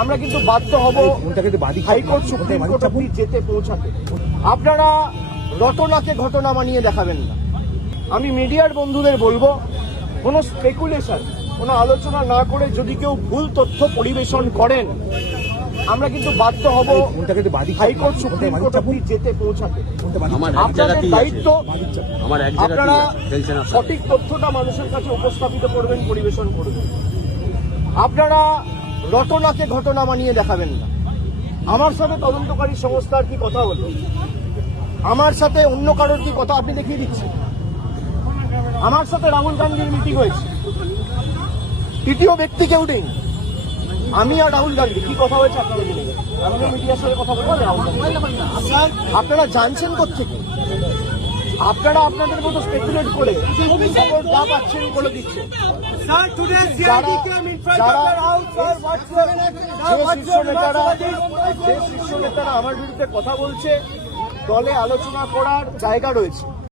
আমরা কিন্তু বাধ্য হব হাইকোর্ট সুপ্রিম কোর্ট অবধি যেতে পৌঁছাতে। আপনারা রটনাকে ঘটনা বানিয়ে দেখাবেন না। আমি মিডিয়ার বন্ধুদের বলবো, কোনো স্পেকুলেশন, কোনো আলোচনা না করে যদি কেউ ভুল তথ্য পরিবেশন করেন, আমরা কিন্তু বাধ্য হব হাইকোর্ট সুপ্রিম কোর্ট অবধি যেতে পৌঁছাতে। আপনাদের দায়িত্ব, আপনারা সঠিক তথ্যটা মানুষের কাছে উপস্থাপিত করবেন, পরিবেশন করবেন। আপনারা রটনাকে ঘটনা বানিয়ে দেখাবেন না। আমার সাথে তদন্তকারী সংস্থার কি কথা হলো, আমার সাথে অন্য কারোর কি কথা আপনি দেখিয়ে দিচ্ছেন। আমার সাথে রাহুল গান্ধীর মিটিং হয়েছে, তৃতীয় ব্যক্তি কেউ নেই, আমি আর রাহুল গান্ধী কি কথা হয়েছে আপনারা জেনে গেছেন। আমি মিডিয়ার সাথে কথা বলবো রাহুল গান্ধী। আপনারা জানছেন কোথেকে? আপনারা আপনাদের মতো স্পেকুলেট করে খবর যা পাচ্ছেন বলে দিচ্ছেন। যে শীর্ষ নেতারা আমার বিরুদ্ধে কথা বলছে, দলে আলোচনা করার জায়গা রয়েছে।